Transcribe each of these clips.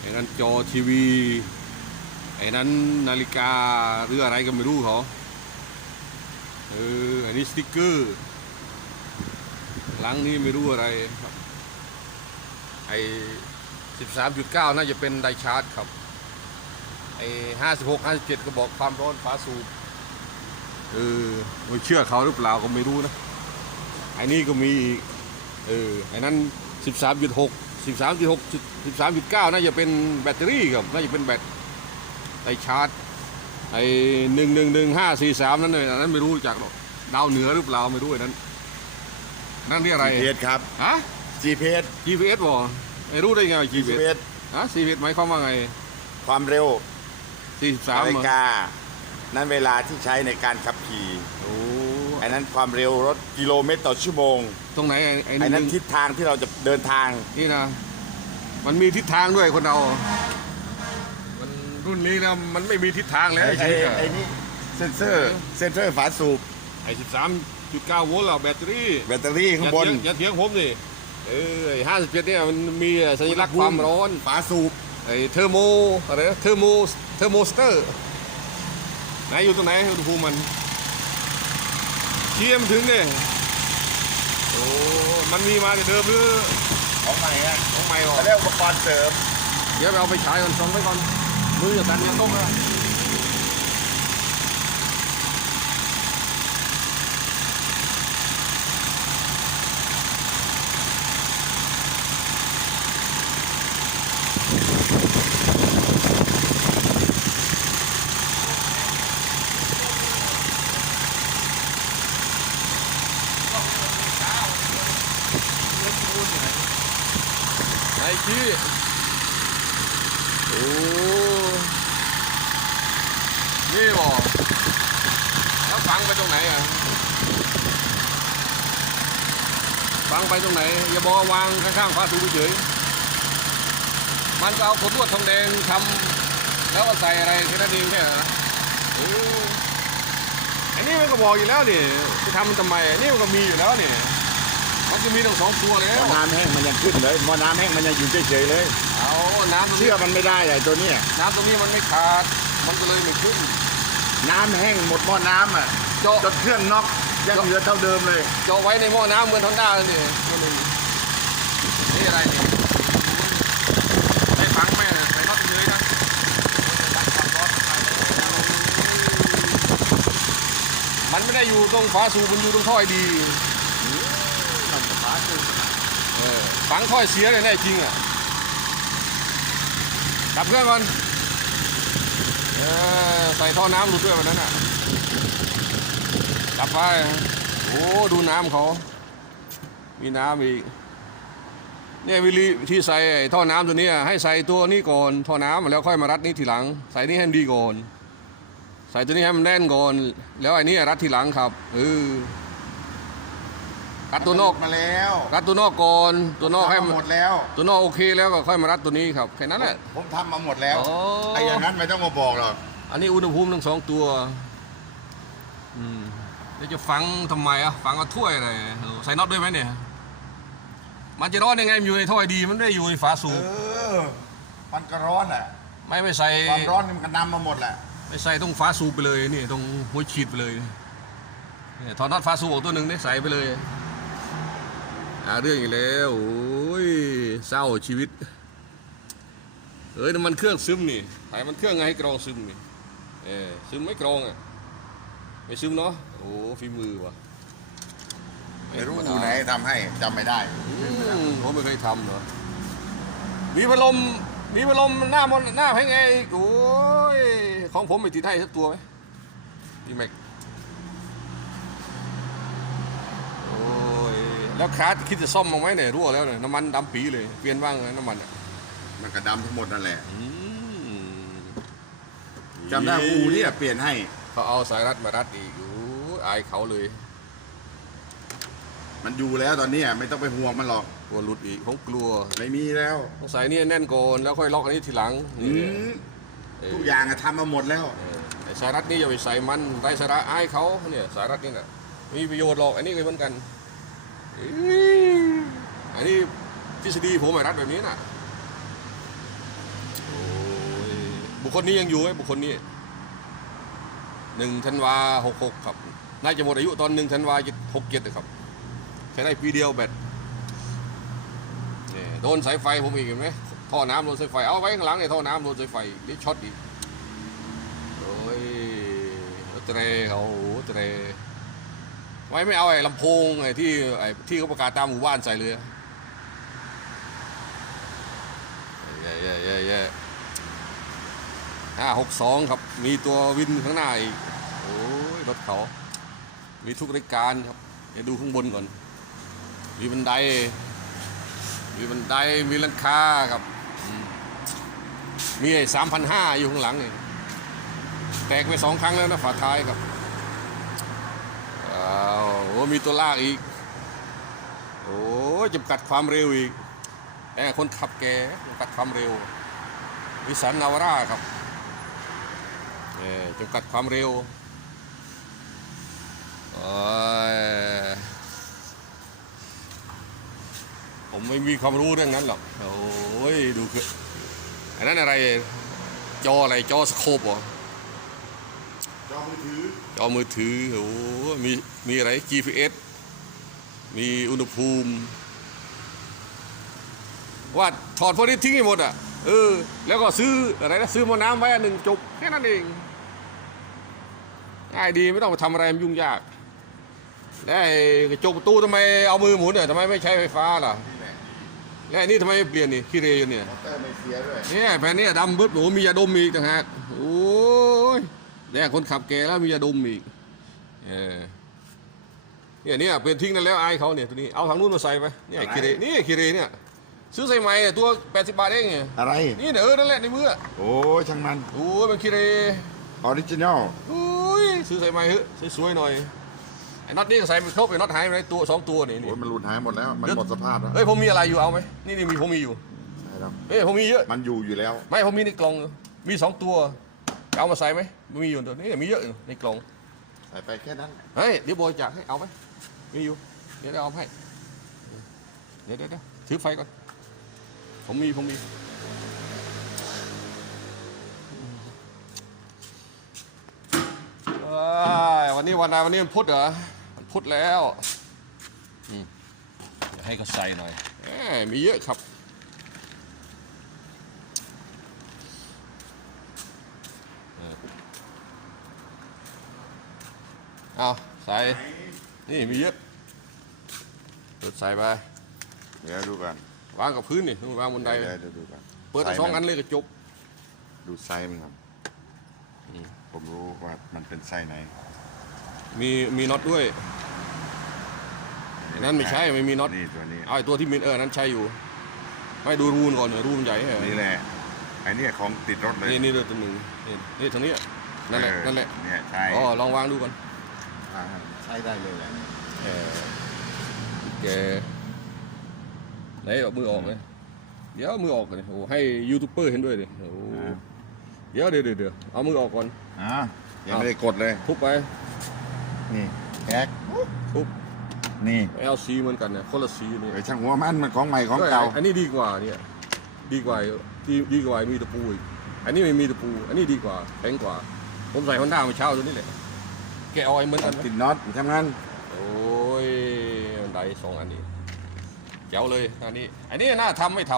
ไอ้นั้นจอทีวี ไอ้นั้นนาฬิกาหรืออะไรก็ไม่รู้เขาเอออันนี้สติกเกอร์หลังนี้ไม่รู้อะไรครับ ไอ้สิบสามจุดเก้าน่าจะเป็นไดชาร์จครับ ไอ้ห้าสิบหกห้าสิบเจ็ดก็บอกความร้อนฝาสูบเออไม่เชื่อเขาหรือเปล่าก็ไม่รู้นะไอ้นี่ก็มีอีกเออไอ้นั้นสิบสามจุดหก สิบสามจุดหกสิบสามจุดเก้าน่าจะเป็นแบตเตอรี่ครับน่าจะเป็นแบตไดชาร์จไอ้หนึ่งหนึ่งหนึ่งห้าสี่สามนั่นเลยอันนั้นไม่รู้จักหรอกดาวเหนือหรือเปล่าไม่รู้ไอ้นั้น นั่นเรียกอะไร GPS ครับฮะ GPS GPS บ่ไม่รู้ได้ไงว่า GPS GPS ฮะ GPS หมายความว่าไงความเร็วสี่สิบสามนาฬิกา นั้นเวลาที่ใช้ในการขับขี่โอ้ไอ้นั้นความเร็วรถกิโลเมตรต่อชั่วโมงตรงไหนไอ้ไอ้ไอ้นั้นหงทิศทางที่เราจะเดินทาง นี่นะ มันมีทิศทางด้วยคนเรา มันรุ่นนี้นะมันไม่มีทิศทางแล้วไอ้ไอ้ไอ้ชีวิตอะไอ้นี่เซนเซอร์เซนเซอร์ฝาสูบไอ้สิบสามจุดเก้าโวลต์เราแบตเตอรี่แบตเตอรี่ข้างบน อย่เถียอย่าเถียงผมสิเออไอ้ห้าสิบเจ็ดเนี่ยมันมีสัญลักษณ์ความร้อนฝาสูบไอ้เทอร์โมอะไรนะเทอร์โมเทอร์โมสเตอร์ไหนอยู่ตรงไหนอุณหภูมิมัน เทียมนถึงเนี่ยโอ้มันมีมาแต่เดิมหรือของใหม่อะของใหม่หรอเขาเรียกอุปกรณ์เสริมเดี๋ยวไปเอาไปฉายก่อนส่องไปก่อนมือจะตันยังต้องนะไอ้ชี้ โอ้นี่บอกแล้วฟังไปตรงไหนอะฟังไปตรงไหน อย่าบอกวางข้างๆฟ้าสูงเฉยมันก็เอาขนลวดทองแดงทำแล้วก็ใส่อะไรแค่นั้นเองแค่นั้นนะอออันนี้มันก็บอกอยู่แล้วนี่จะทำมันทำไมอันนี้มันก็มีอยู่แล้วนี่ มันจะมีทั้งสองตัวแล้หม้วอน้ำแห้งมันยังขึ้นเลยหม้อน้ำแห้งมันยังอยู่เฉยๆเลย เอาน้ำตรงเชื่นี้อมันไม่ได้ไอ้ตัวเนี้ยน้ำตรงนี้มันไม่ขาด มันก็เลยไม่ขึ้น น้ำแห้งหมดหม้อน้ำอะเจาะ จนเครื่องน็อกยังเหลือเท่าเดิมเลยเจาะไว้ในหม้อน้ำเหมือนทอนด้าเลยนี่ตัวหนึ่งนี่อะไรเนี่ยใส่ฝังไหมน่ะใส่น็อตเลยนะมันไม่ได้อยู่ตรงฝาสูบมันอยู่ตรงท่อยดี เออฝังท่อยเสียเลยแน่จริงอะกลับเครื่องก่อนเออใส่ท่อน้ำหลุดด้วยวันนั้นอะกลับไปโอ้ดูน้ำเขา มีน้ำอีกเนี่ยวิธีที่ใส่ไอ้ท่อน้ำตัวนี้ให้ใส่ตัวนี้ก่อนท่อน้ำแล้วค่อยมารัดนี้ทีหลัง ใส่นี่ให้ดีก่อน ใส่ตัวนี้ให้มันแน่นก่อน แล้วไอ้นี่รัดทีหลังครับเออ รัดตัวนอกมาแล้วรัดตัวนอกก่อนตัวนอกให้ทำมันมาหมดแล้ว ตัวนอกโอเคแล้วก็ค่อยมารัดตัวนี้ครับแค่นั้นแหละ ผมทำมาหมดแล้วอ๋อ ไอ้อย่างนั้นไม่ต้องมาบอกหรอกอันนี้อุณหภูมิทั้งสองตัวอืมแล้วจะฝังทำไมอะฝังกับถ้วยอะไรเออใส่น็อตด้วยไหมเนี่ย มันจะร้อนยังไงมันอยู่ในถ้อยดีมันไม่ได้อยู่ในฝาสูเอบอมันก็ร้อนอะไม่ไม่ใส่ ความร้อนนี่มันก็นำมาหมดแหละไม่ใส่ตรงฝาสูบไปเลยนี่ตรงหัวฉีดไปเลยเนี่ยถอดน็อตฝาสูบออกตัวหนึ่งนี่ใส่ไปเลย หาเรื่องอีกแล้วโอ้ยเศร้าชีวิต เอ้ยน้ำมันเครื่องซึมนี่ไอ้มันเครื่องไงให้กรองซึมนี่เออซึมไม่กรองอะไม่ซึมเนาะโอ้ฝีมือว่ะไม่รู้อู่ไหนทำให้จำไม่ได้อืมผมไม่เคยทำเนาะมีพัดลมมีพัดลมหน้ามนหน้าให้ไงอีกโอ้ยของผมไม่ติดให้สักตัวไหมพี่แม็กโอ้ย แล้วคาร์ดคิดจะซ่อมมั้างไหมเนี่ยรั่วแล้วเนี่ยน้ำมันดำปีเลยเปลี่ยนบ้างเลยน้ำมันอะมันก็ดำทั้งหมดนั่นแหละอืมจำได้อู่เนี่ยเปลี่ยนให้ เขาเอาสายรัดมารัดอีกโอ้ยอายเขาเลยมันอยู่แล้วตอนเนี้ยไม่ต้องไปห่วงมันหรอก กลัวหลุดอีกผมกลัวไม่มีแล้วต้องใส่นี่แน่นก่อนแล้วค่อยล็อกอันนี้ทีหลังอืนี่มเออทุกอย่างอะทำมาหมดแล้ว เออไอ้สายรัดนี่อย่าไปใส่มันไรสาระอายเขาเนี่ยสายรัดนี่น่ะไมมีประโยชน์หรอกอันนี้เลยเหมือนกันเอ้ยอันนี้ทฤษฎีผมไอ้รัดแบบนี้น่ะโอ้ยบุคคลนี้ยังอยู่ไหมบุคคลนี้หนึ่งธันวาหกหกครับ น่าจะหมดอายุตอนหนึ่งธันวาหกเจ็ดครับใช้ได้ปีเดียวแบตนี่โดนสายไฟผมอีกเห็นไหมท่อน้ำโดนสายไฟ เอาไว้ข้างหลังเนี่ยท่อน้ำโดนสายไฟนี่ช็อตอีกโอ้ยเตรเขาอ้โหเตร ไมไม่เอาไอ้ลำโพงไอ้ที่ไอ้ที่เขาประกาศตามหมู่บ้านใส่เลยอะแย่แย่แย่แย่ห้าหกสองครับ มีตัววินข้างหน้าอีก โอ้ยรถเขา มีทุกรายการครับ เดี๋ยวดูข้างบนก่อน มีบันได มีบันได มีลังคาครับมมีไอ้สามพันห้าอยู่ข้างหลังนี่แตกไปสองครั้งแล้วนะฝาท้ายครับ อ้าวโอ้มีตัวลากอีก โอ้จำกัดความเร็วอีกแต่คนขับแกจำกัดความเร็ว วิสันนาวราครับเออจำกัดความเร็วผมไม่มีความรู้เรื่องนั้นหรอก โอ้ยดูคืออันนั้นอะไร จออะไรจอสโคปเหรอ อมือถือจอมือถือโอ้โหมีมีอะไร GPS มีอุณหภูมิ ว่าถอดพวกนี้ทิ้งให้หมดอะเออ แล้วก็ซื้ออะไรนะซื้อหมอน้ำไว้อันหนึ่งจบแค่นั้นเองง่ายดีไม่ต้องไปทำอะไรมันยุ่งยากแล้วไอ้กระจกประตูทำไมเอามือหมุนเนี่ยทำไมไม่ใช้ไฟฟ้าล่ะนี่แหละแล้วไอ้นี่ทำไมไม่เปลี่ยนนี่ขี้เรยเนี่ยมอเตอร์ไม่เสียด้วย เนี่ยแผ่นนี้ดำเบิดโอ้โหมียาดมอีกต่างหากโอ้ย เนี่ยคนขับแกแล้วมียาดมอีกเออเนี่ยเนี่ยเป็นทิ้งนั่นแล้วอายเขาเนี่ยตัวนี้เอาทางนู้นมาใส่ไปเนี่ยคีเรนี่คีเรเนี่ยซื้อใส่ใหม่เนี่ยตัว80บาทเองเนี่ยอะไร นี่เนี่ยเออนั่นแหละในมือโอ้ช่างมันโอ้ยมันคีเรออริจินอลโอ้ยซื้อใส่ใหม่เฮ้ยสวยๆหน่อยไอ้น็อตนี่ก็ใส่ไม่ครบไอ้น็อตหายไปไหนตัวสองตัวนี่นี่โอ้ยมันหลุดหายหมดแล้ว มันหมดสภาพแล้วเฮ้ยผมมีอะไรอยู่เอาไหมนี่นี่มีผมมีอยู่ใช่แล้วเอ้ยผมมีเยอะ มันอยู่อยู่แล้ว ไม่ผมมีในกล่องอยู่มีสองตัว เอามาใส่ไหมมีอยู่ตัวนี้มีเยอะอยู่ในกล่องใส่ไปแค่นั้นเฮ้ยเดี๋ยวบริจาคให้เอาไหมมีอยู่ เดี๋ยวเอาให้เดี๋ยวเดี๋ยวเดี๋ยวถือไฟก่อน ผมมีผมมีเอ้ยวันนี้วันอะไรวันนี้มันพุธเหรอมันพุธแล้วอืมเดี๋ยวให้เขาใส่หน่อยแหมมีเยอะครับ เอาใส่ นี่มีเยอะเปิดใส่ไป เดี๋ยวดูกันวางกับพื้นนี่วางบนไดเดี๋ยวเดี๋ยวดูกันเปิดเอาสองอันเลยก็จบ ดูไซส์มันครับอืมผมรู้ว่ามันเป็นไซส์ไหน มีมีน็อตด้วย นั่นไม่ใช่ไม่มีน็อตนี่ตัวนี้เอาไอ้ตัวที่มีเออนั้นใช่อยู่ไม่ดูรูนก่อนเนี่ยรูมันใหญ่เหรอนี่แหละไอ้เนี่ยของติดรถเลย นี่นี่เดือตัวหนึ่งนี่นี่ทางนี้นั่นแหละเออนั่นแหละเนี่ยใช่อ๋อลองวางดูก่อน อ่าใช้ได้เลยแหละเออแกไหนเอามือออกเลยเดี๋ยวเอามือออกเลยโอ้ให้ยูทูบเบอร์เห็นด้วยดิโอ้เดี๋ยวเดี๋ยวเดี๋ยวเดี๋ยวเอามือออกก่อนอ่ายังไม่ได้กดเลยทุบไป นี่แก๊กทุบนี่ไม่เอาสีเหมือนกันเนี่ยคนละสีนี่เอ้ยช่างหัวมันมันของใหม่ของเก่าอันนี้ดีกว่าเนี่ยดีกว่าดีดีกว่ามีตะปูอีกอันนี้ไม่มีตะปู อันนี้ดีกว่าแข็งกว่า ผมใส่ฮอนด้าเมื่อเช้าตัวนี้แหละ แกเอาไอ้เหมือนกันไหมติดน็อตทำงานโอ้ยมันได้สองอันนี้เจ๋วเลยอันนี้ อันนี้น่าทำไม่ท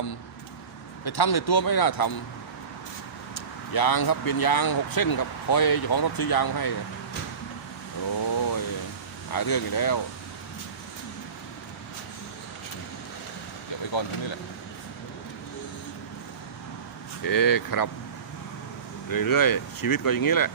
ำไปทำในตัวไม่น่าทำยางครับเป็นยางหกเส้นครับคอยเจ้าของรถซื้อยางมาให้โอ้ยหาเรื่องอีกแล้วเดี๋ยวไปก่อนตรงนี้แหละโอเคครับเรื่อยๆชีวิตก็อย่างนี้แหละ